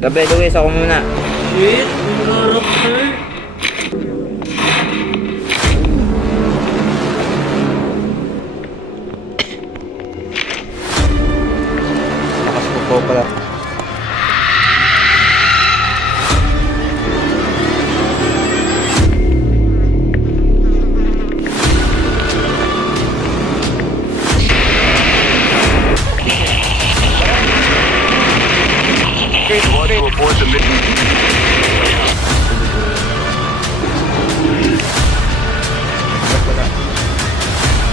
Gabi, Luis, ako muna. Wait, nangarap sir. Lakas po pala. Want to report the mission?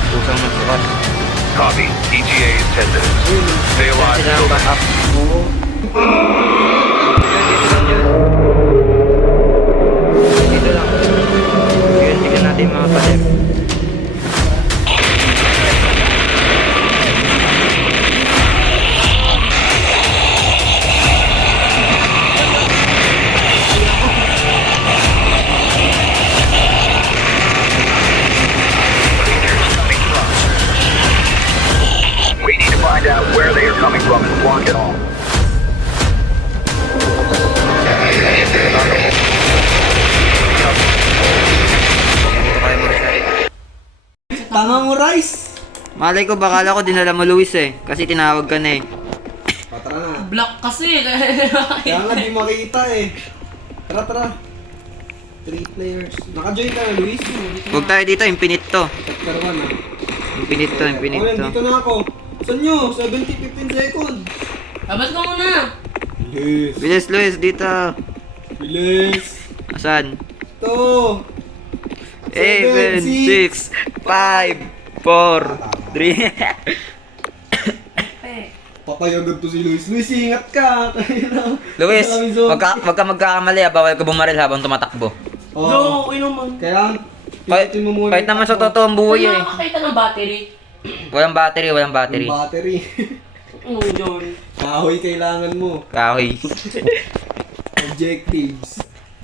Pusang magsukat. Copy. ETA is tentative. Stay alive Sila ang until back up. Dito lang. Yun, tignan natin yung mga pader. we need to find out where they are coming from and block it all. Dito kayo mag-shot. Tanga mo, Rice. Malay ko, bakala ko dinala mo Luis eh. Kasi tinawag ka na eh. Tara na. Block kasi. Kaya nga di makita eh. Tara, tara. 3 players. Naka-join ka na, Luis. Huwag tayo dito, infinite to. Chapter 1 ah. Infinite to, infinite Oh, to. dito na ako. Saan nyo? 70-15 seconds. Labas ka muna. Bilis. Bilis Luis, dito. Bilis. Asan? Ito. 7, 6, 5, 4, 3. Patay agad to si Luis. Luis, ingat ka. Luis, Maraming zombie. wag ka magkakamali ah. Bawal ka bumaril habang tumatakbo. Oo. No, okay naman. Kaya, Fight, pinutin mo muna. fight naman sa totoong buhay Wala eh. makakita ng battery. Walang battery, walang battery. Yung battery. Ano yun? Kahoy kailangan mo. Kahoy. Objectives.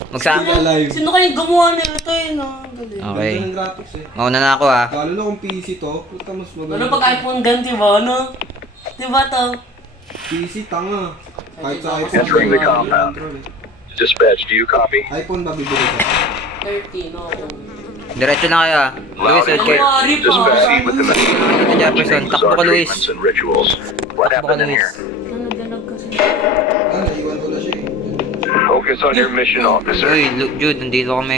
Magsama. Still alive. Sino kayong gumawa nila ito eh? No? Galing. Okay. Ganda ng graphics eh. Mauna na ako ah. Lalo na kung PC to, puta mas maganda. Ano pag iPhone gun, diba? Ano? Diba to? PC, tanga. Kahit sa iPhone. Entering the wala compound. control eh. Dispatch, do you copy? iPhone ba bibili ka? 30, no? Diretso na kayo ah. Luis, Loud and okay. clear. Rip Proceed with the mission. Ito Jefferson, These takbo are ka Luis. treatments and rituals. What Takbo ka happened in Luis. here? Nanaganag kasi. Ah, naiwan ko na siya eh. Focus on your mission, officer. Uy, Jude, nandito kami.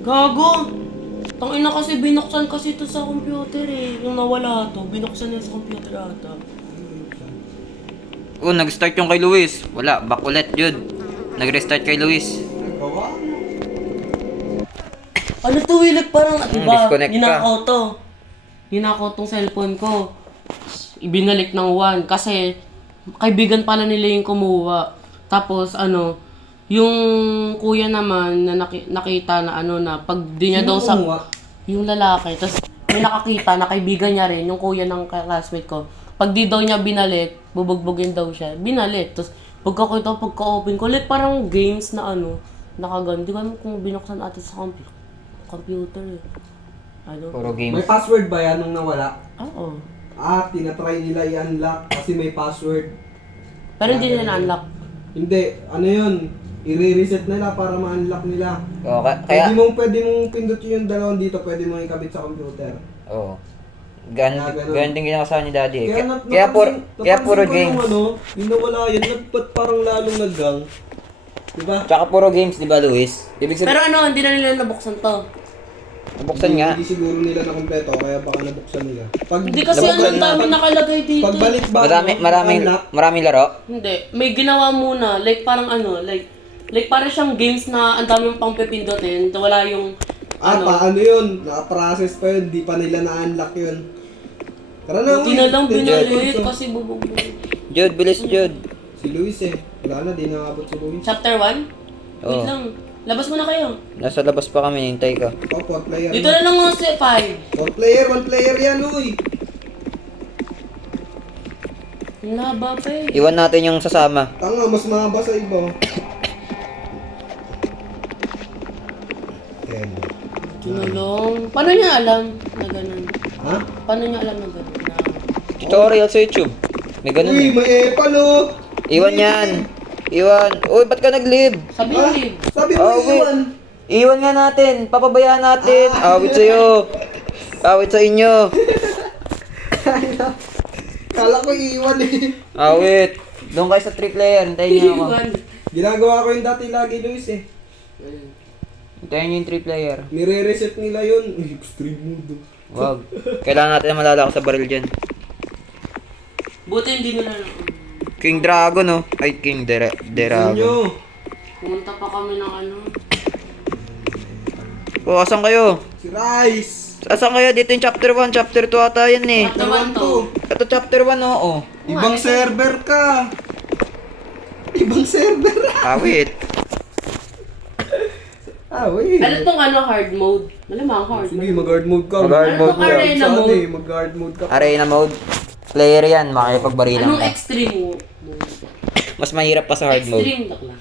Gago! Tangina kasi binuksan kasi ito sa computer eh. Yung nawala to, binuksan niya sa computer ata. Oh, nag-start yung kay Luis. Wala, back ulit, Jude. Nag-restart kay Luis. Gawa mo. Ano to, Willig? Parang, diba? disconnect ka. Ninakaw to. Ninakaw tong cellphone ko. Ibinalik ng 1 kasi kaibigan pala nila yung kumuha. Tapos ano, yung kuya naman na nakita na ano na pag di niya Sino daw sa kumuha? yung lalaki. Tapos may nakakita na kaibigan niya rin, yung kuya ng classmate ko. Pag di daw niya binalik, bubugbugin daw siya. Binalik. Tapos pagka-open ko, like parang games na ano, nakagan. Di ko alam kung binuksan ate sa computer eh. Ano? Puro May games. password ba yan nung nawala? Oo. Ah, tinatry nila i-unlock kasi may password. Pero hindi nila na-unlock. Hindi, ano yun? I-reset nila para ma-unlock nila. Oh, kaya... Pwede mong pindutin yung dalawang dito, pwede mong ikabit sa computer. Oo. Kaya ganun. Ganun din ginawa sa ni Daddy eh. na- Kaya napansin puro ko games. Yung, ano, yung nawala yan, ba't parang lalong naggang? Diba? Tsaka puro games, di ba Luis? Ibig sabihin, Pero ano, hindi na nila nabuksan to. buksan nga. Hindi siguro nila na kompleto, kaya baka nabuksan nila. Pag, Hindi kasi Nabuksan ano, na. dami nakalagay dito. Pagbalik ba? Maraming laro. Hindi, may ginawa muna. Like parang ano, like parang siyang games na ang dami pang pipindutin. Wala yung Ah, paano yun? Naka-process pa yun, di pa nila na-unlock yun. Tara na, Hindi na lang uy. binalik kasi bubog. Jude, bilis Jude. Si Luis eh. Wala na, di nakabot si Luis. Chapter 1? Wait Oo. lang. Labas muna kayo. Nasa labas pa kami, hintay ka. Oh, 4 player. Dito na lang mga 5. 4 player, 1 player yan, uy. Ang laba pa eh. Iwan natin yung sasama. Tanga, mas mahaba sa iba. 10. Tinulong. Paano niya alam na ganun? Ha? Paano niya alam na ganun? Na... Tutorial sa YouTube. May ganun Uy, eh. may epal oh. Iwan yan. Iwan. Uy, ba't ka nag-leave? Sabi Ah, ni sabi mo Oh, wait. iwan. Iwan nga natin. Papabayaan natin. Awit sa'yo. Awit sa inyo. Kala ko iwan eh. Awit. Doon kayo sa 3 player. Hintayin niyo ako. Ginagawa ko yung dati lagi, Luis eh. Hintayin niyo yung 3 player. Nire-reset nila yun. Uy, extreme mode. Wag. Kailangan natin na malala ako sa baril dyan. Buti hindi nila King Dragon oh. Ay, King Gusto Dragon. nyo. pumunta pa kami ng ano. Oh, asan kayo? Si Rice. Asan kayo? Dito yung chapter 1. Chapter 2 ata yan eh. Katawan to. Ito chapter 1 oh. Ibang server ka. Ibang server. Awit. Wait. Ano tong ano, hard mode? Malamang hard Sige, mode. mag-guard mode ka. Mag-guard Ano mode tong ka. arena Saan mode? eh, mag-guard mode ka. Arena mode. Player yan. Makakipagbaril Anong ka. extreme mode? Mas mahirap pa sa hard mode. Extreme lang.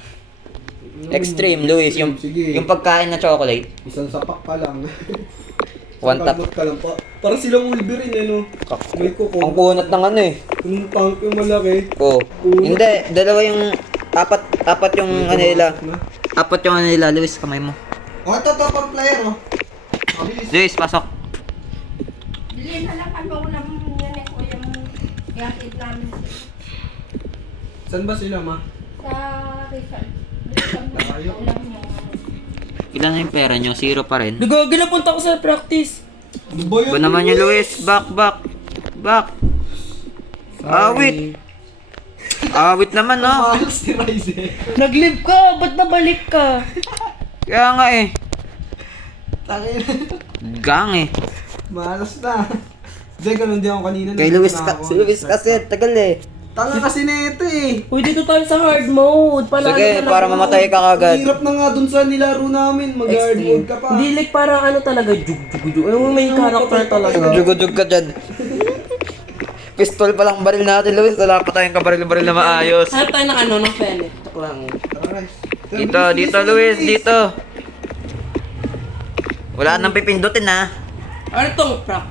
Extreme, Luis. Sige. Yung pagkain na chocolate. Isang sapak pa lang. One tap. Kalmot ka lang pa. Para silang Wolverine eh no. May Ang kuko. kunat ng ano eh. Yung tank yung malaki. Oh. Hindi. Dalawa yung... Apat yung ano nila. Apat yung ano nila. Luis, kamay mo. Oh, ito pang player oh. Mabilis. Luis, pasok. Bilhin na lang kami ulam yan eh, kuya mo. Ihatid namin Saan ba sila ma? sa Rizal. Layo. Ulam nyo. Ilan na yung pera nyo? 0 pa rin. Nagagi na punta ko sa practice. Ano ba yun? Ba naman yung Luis? Back. Awit. Awit naman no. Mahal si Rice eh. Nag-live ka, ba't nabalik ka? Kaya nga eh. Takin. Gang eh. Malas na. Hindi, ganun din ako kanina. Kay Luis si Luis kasi tagal eh. Tanga kasi nito eh. Uy, dito tayo sa hard mode. Palalo Sige, talaga. para mamatay ka Ang kagad. hirap na nga dun sa nilaro namin. Mag-guard mode ka pa. Hindi like parang ano talaga, jug. Ano mo may character talaga. Jugod ka dyan. Pistol pa lang baril natin, Luis. Wala pa tayong kabaril-baril na maayos. Hanap tayo ng ano, ng Fennec. Tok lang. Tara, Rice. Dito, Luis. Dito. Wala nang pipindutin ha. Ano tong prop?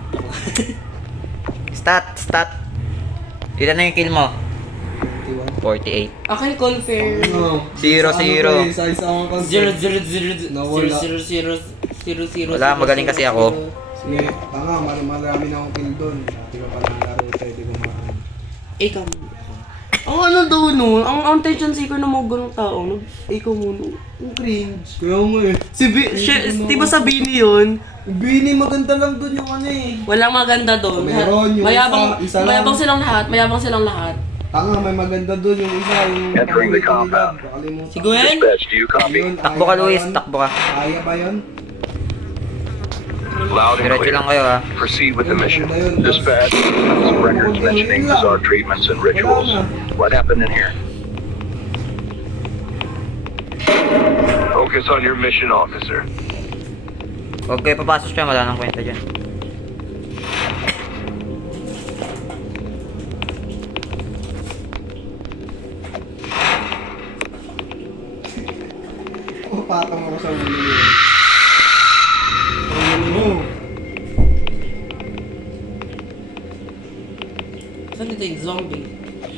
Stat. Ilan na yung kill mo? 48. Akin confirm. No. 0-0. Sa isang Zero, concept. zero, zero, zero, Nawala. zero, zero, zero, zero, Wala, zero, magaling zero, kasi ako. zero. Sige, tanga, marami na akong kill doon. Hindi ko pa lang laro, pwede ko maan. Ikaw muna. Ang ano daw no, ang tension seeker na mga ganong tao, no? Ikaw muna. Ang cringe. Kaya nga eh. Di ba sabihin yun? Bini, maganda lang doon yung ano eh. Walang maganda doon. Meron, yung isa lang. Mayabang silang lahat. Tanga, may maganda doon yung isa. Yung Entering the compound. Nakalimutan. Si Gwen? Dispatch, do you copy? Yun, Takbo ka, kaya ba Luis. yun? Takbo ka. Kaya ba yun? Loud and Diretso clear. lang kayo ha. Proceed with the mission. Dispatch, some records mentioning bizarre treatments and rituals. What happened in here? Focus on your mission, officer. Huwag kayo papasok siya. Wala nang kwenta dyan. Patong ako sa ulo yun. Ano? Saan dito yung zombie?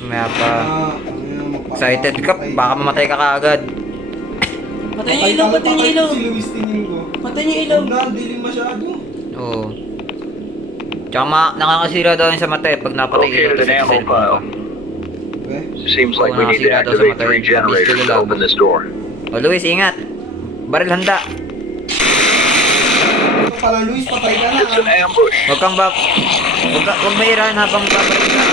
Maya pa. Excited ka. Baka mamatay ka kaagad. Patay niyo ilaw, patay niyo ilaw. Si Luis tingin ko. Patay niyo ilaw. Huwag na, dilim masyado. Oo. Tsaka nakakasira daw yun sa mata eh. Pag napatay ilaw Located sa an ammo cellphone pile. ka. Okay? Seems like we need to activate 3 generators to open this door. O Luis, ingat. Baril handa. Ito pala, Luis, patay ka na. It's an ambush. Huwag kang huwag mairahan habang babalik ka.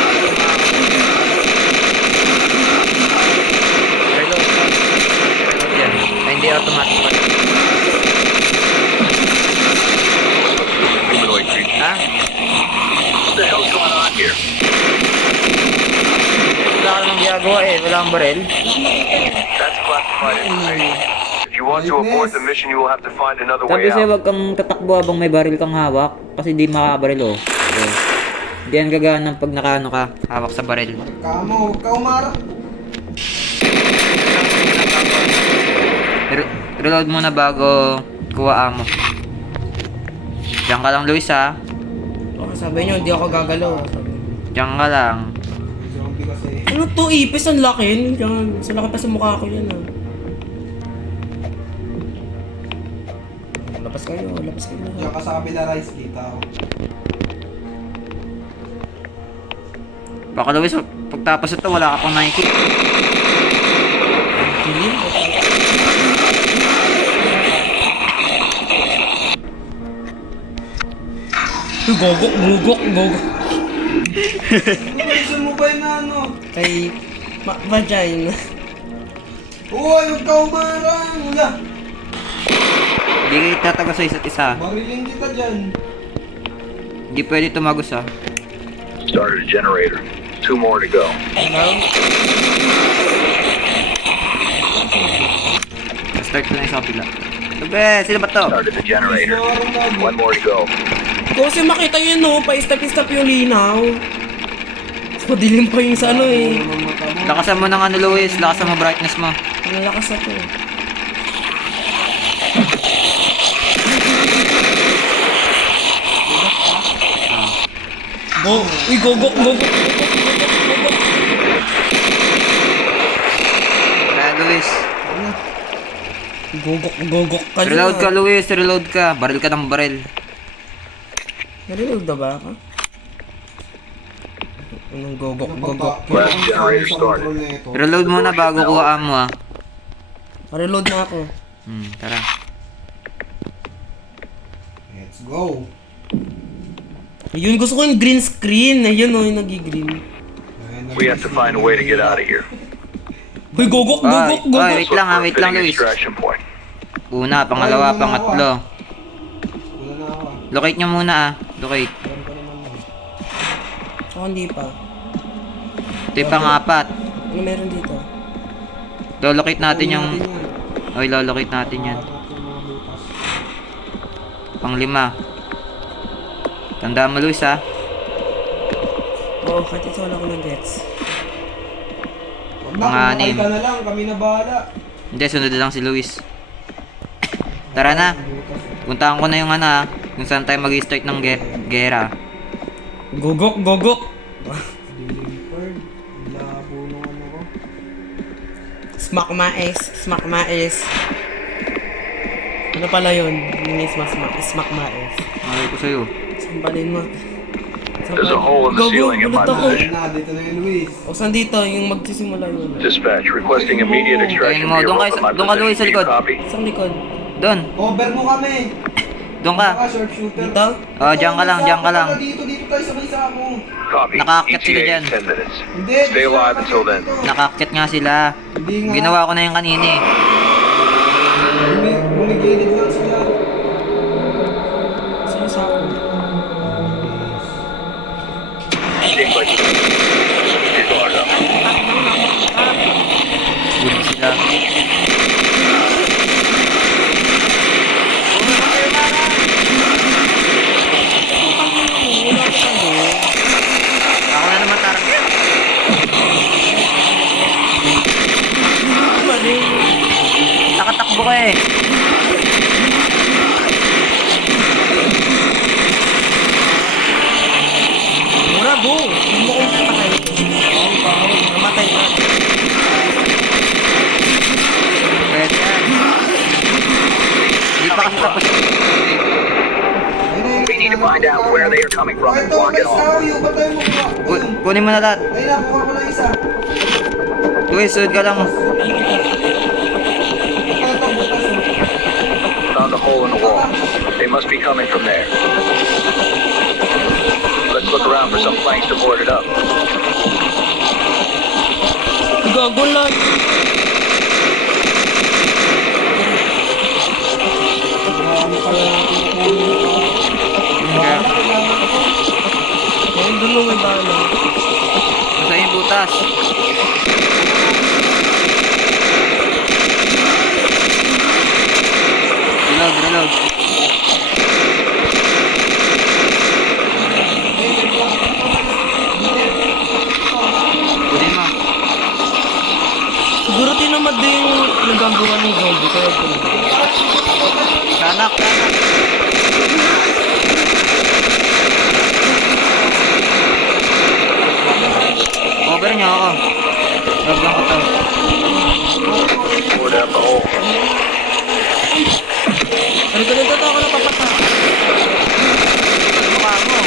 Reload. Reload yan. Ay, hindi automatic pa. Humanoid creature. Ha? What the hell's going on here? Wala ka namang ginagawa eh. Wala kang baril. That's classified information. If you want to abort the mission, you will have to find another Sabi way sa'yo, out. huwag kang tatakbo habang may baril kang hawak. Kasi di makabaril oh. Okay. Hindi yan gagana pag nakaano ka. Hawak sa baril. Kamo, huwag ka umarap. Reload muna bago kuha amo. Diyan ka lang, Luis ha. Okay, sabi niyo, hindi ako gagalaw. Diyan ka lang. Ano to, ipis? Ang laki. Yan. Sa laki pa sa mukha ko yan, ah. Lapas kayo. Diyan ka sa kabila, Rice. Dito ako. Baka Luis, pagtapos ito, wala ka pang Nike. Dilim. Gugok. Reason mo ba yun na ano? Kay vagina. Uy, huwag ka umarang! Wala! Hindi kayo tataga sa isa't isa. Bariling kita dyan. Hindi pwede tumagos ha. Started a generator. 2 more to go. Start ko na yung sa kapila. Sabi, sino ba to? Started the generator. 1 more to go. Kasi makita yun, no? Pa-step-step yung linaw. Mas madilim pa yung sa ano, eh. Lakasan mo ng ano, Luis. Lakasan mo brightness mo. Nalakas na to. Go! Uy, go! Kaya, Luis. Gogok ka dyan, Reload ka, ah. Luis. Reload ka. Baril ka ng baril. Narinig na ba ako? Anong gogok? Last generator started. Reload muna bago kuhaan mo ha. Reload na ako. Tara. Let's go. Ayun, gusto ko yung green screen. Ayun, oh, yung nag-green. We have to find a way to get out of here. Uy, gogok! Ay, Let's wait lang ha, look for a wait lang, fitting Luis. extraction point. Una, pangalawa, pangatlo. Wala na ako. Locate nyo muna ah. Locate. Alam ko naman na. Ako hindi pa. Ito yung pang-apat. Ano meron dito? Lolocate natin yung... Oy, lolocate natin yan. Pang-5. Tandaan mo, Luis ha. Oo, kahit ito wala ko na-gets. Wag na, Pang-anim. kumakay ka na lang. Kami na bahala. Hindi, sunod na lang si Luis. Tara na. Puntahan ko na yung ano ha. Kung saan tayo mag-start ng gera. Gogok! Delivered. Labo naman ako. Smack mais. Ano pala yun? Yung smack mais. Malay ko sa'yo. Sampalin mo. There's a hole in the ceiling at my Gulat ako. position. Na, dito na yung Luis. O saan dito? Yung magsisimula yun. Dispatch requesting immediate extraction Ayun mo, vehicle doon from my ka, Luis, sa position. Do you likod. copy? Saan likod? Doon. Cover mo kami. Doon ka. Baka sharpshooter. Dito? Oh, diyan ka lang, diyan ka lang. Dito tayo sa may sako. Copy. Nakaakyat sila ETA dyan. 10 minutes. Hindi. Stay alive until then. Nakakit nga sila. Hindi nga. Ginawa ko na yung kanina eh. Bumigilid lang sila. Saan sa ako? Seems like you're guard up. Good sila. Ako na naman tarang. Nakatakbo ka eh. Mura, go! Huwag mo kong patay. Namatay ka. Pwede yan. Hindi pa kasi tapos. We need to find out where they are coming from and Ito, block may it off. sao. Yung batay mo ka. Kunin mo na lahat. Ay, nakuha ko lang isa. Luis, sunod ka lang. Ito, butas. Found a hole in the wall. They must be coming from there. Let's look around for some planks to board it up. Gago lang. Ayun, doon mo may bala. Nasa yung butas. Reload. Kunin mo. Siguro tinamad din yung nagagawa ng zombie. Kaya ganun. Kanak. Cover Cover niyo ako. Grab lang ko to. Board out the hole. Ganito ako napapata. Mukha mo.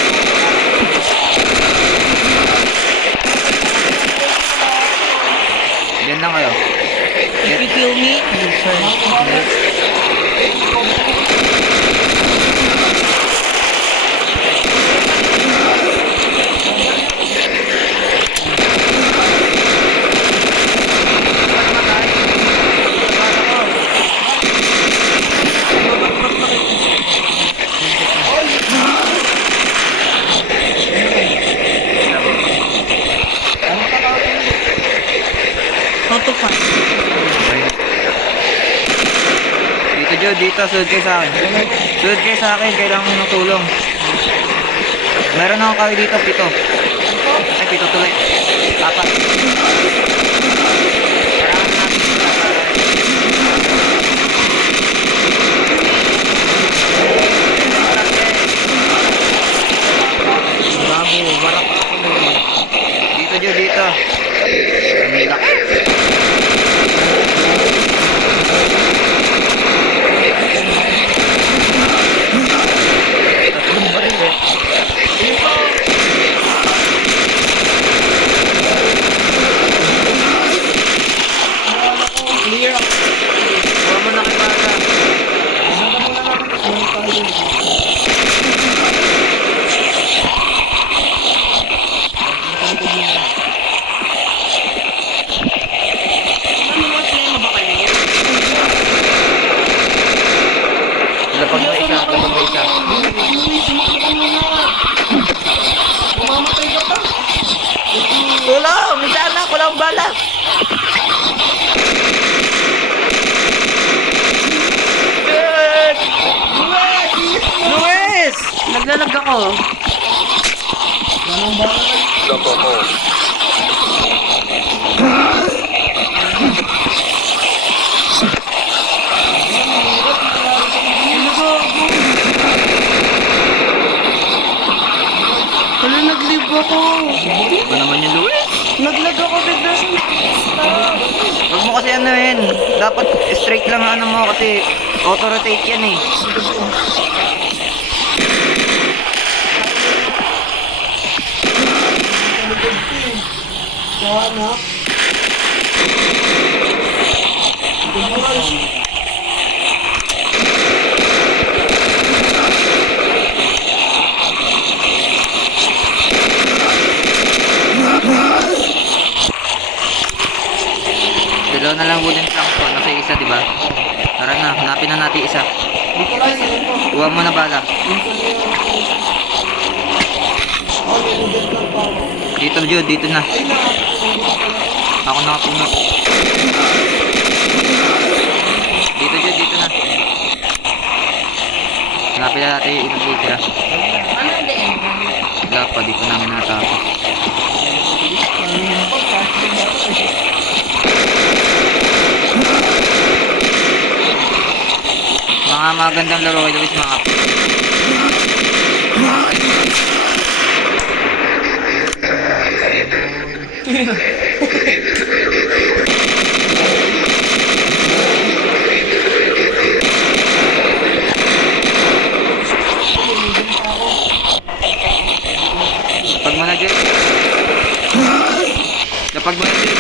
Diyan lang kayo. If you kill me, you first. How to fight? Dito Jo, dito. Sunod kayo sa akin. Sunod kayo sa akin. Kailangan mo ng tulong. Meron ako kayo dito. 7. Ay, 7 tuloy. 4. Kailangan natin sila. Bravo, warak ako na yun. Dito Jo, dito. Ang laki. Tatlong baril eh. Clear up. Huwag mo na kay Bala. Lapag mo isa, lapag mo isa. Tulong! May sana! Kulang bala! Luis! Naglalag ako. Up the hole. Wala, nag-leave ako. Ano naman yung Luis? Naglag ako bigla sa Huwag mo kasi ano yun. Dapat straight lang ang ano mo kasi auto-rotate yan eh. Sana. Dalawa na lang wooden plank ko. Nasa isa, di ba? Tara na, hanapin na natin isa. Dito lang, sila po. Huwag mo na bala. Oh, niludit lang pa ako. Dito, Jude, dito na. Ay, Ako nakapuno. Dito, Jude, dito na. Hanapin na natin yung ibang titira. Ano ang DM? Wala pa, dito namin natapos. Mga magandang laro kay Luis, mga Lapag mo na, Jay. Lapag mo na, Jay.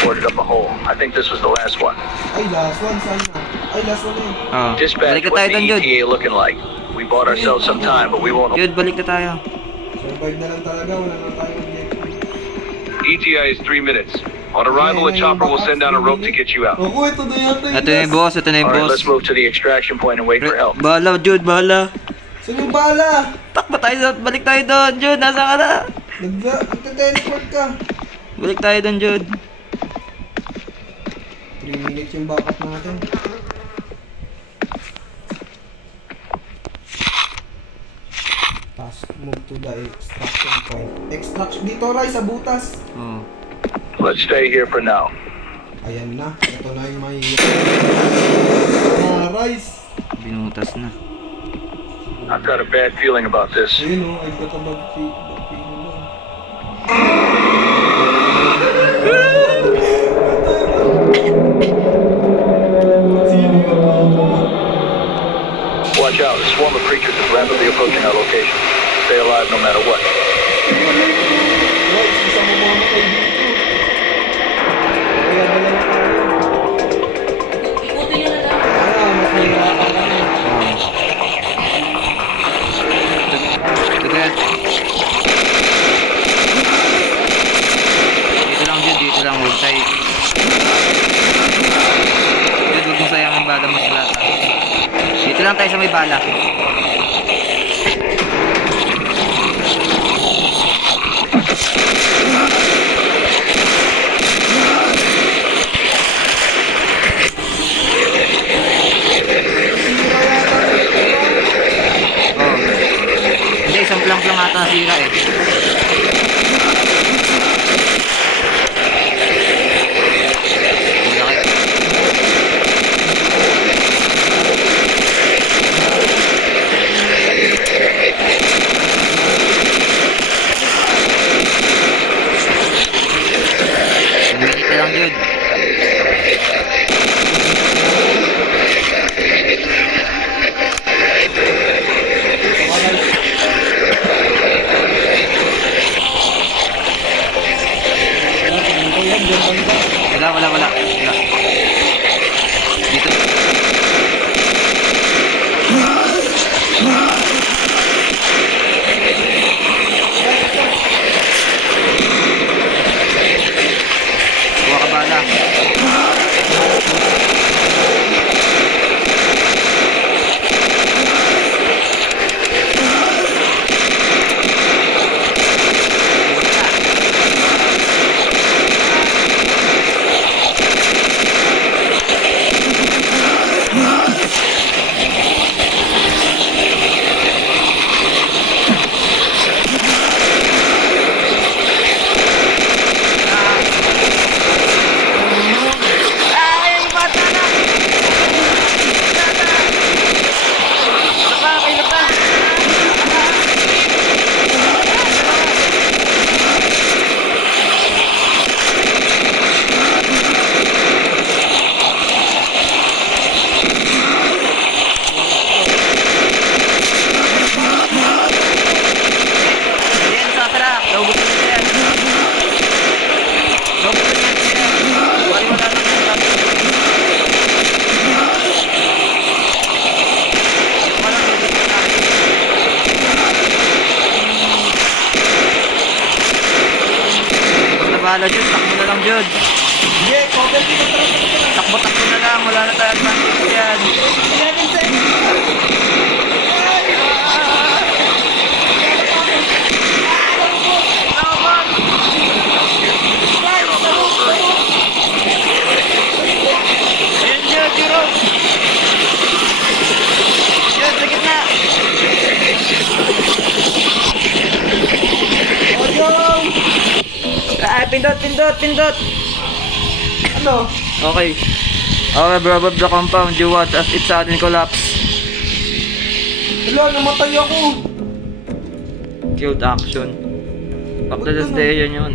Boarded up a hole. I think this was the last one. ay, last one, sana. Ay, last one yun. Oh. Dispatch, Balik na tayo what's the doon, Jude. ETA looking like? We bought ourselves some time, but we won't. Jude, balik na tayo. Survive na lang talaga, wala na tayong get. ETA is 3 minutes. On arrival, a chopper will send down a rope to get you out. Ako, ito na yata yung Ito na yung boss, ito na yung All right, boss. let's move to the extraction point and wait for help. Bahala, Jude, bahala. Saan yung bala? Takbo tayo doon, balik tayo doon, Jude, nasa ka na? Nagka-teleport ka. Balik tayo doon, Jude. 3 minutes yung backup natin. Tapos, move to the extraction point. Extraction, dito Ray, sa butas. Oh. Let's stay here for now. Ayan na, ito na yung may... Rice. Binutas na. I've got a bad feeling about this. Ayun o, I've got a bad feeling. A swarm of creatures is rapidly approaching our location. Stay alive no matter what. Guys, isa mo mamatay dito. Kaya dalawa tayo. Ikutin nyo na lang. Mas mahirapan ka na. Sige. Dito lang, huwag tayo. Huwag mong sayang ang bala mo sa lahat. Dito lang tayo sa may bala. Oh. Hindi, isang plank lang ata nasira eh. Minute lang yun. Wala. Dito. Kuha ka bala. Bahala Jud, takbo na lang Jud. Sige, cover dito. Tara. Takbo na lang, wala na tayo advantage yan. 11 seconds. Ayan Jud, Jiro. Jud, sa gitna. Pindot. Ano? Okay. Okay, above the compound, you watch as it sudden collapse. Wala, namatay ako. Cute action. Back to the station yun.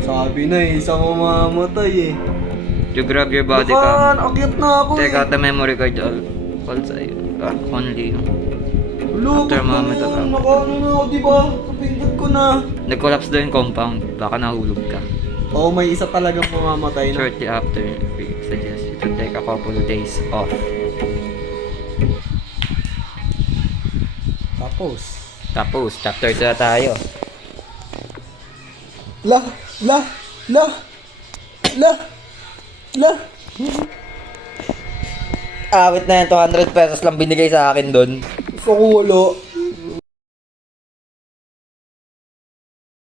Sabi na eh, isang mamamatay eh. You grab your body Bukan, cam. akyat na ako Take eh. out the memory card all sa'yo. Only. Wala, After a moment of nakaano na ako, diba? Kapindot ko na. Nag-collapse daw yung compound. Baka nahulog ka. Oo, may isa talagang mamamatay na. Shortly after, we suggest you to take a couple of days off. Tapos, chapter 2 na tayo. La. Awit na yan, 200 pesos lang binigay sa akin doon. Gusto ko wala.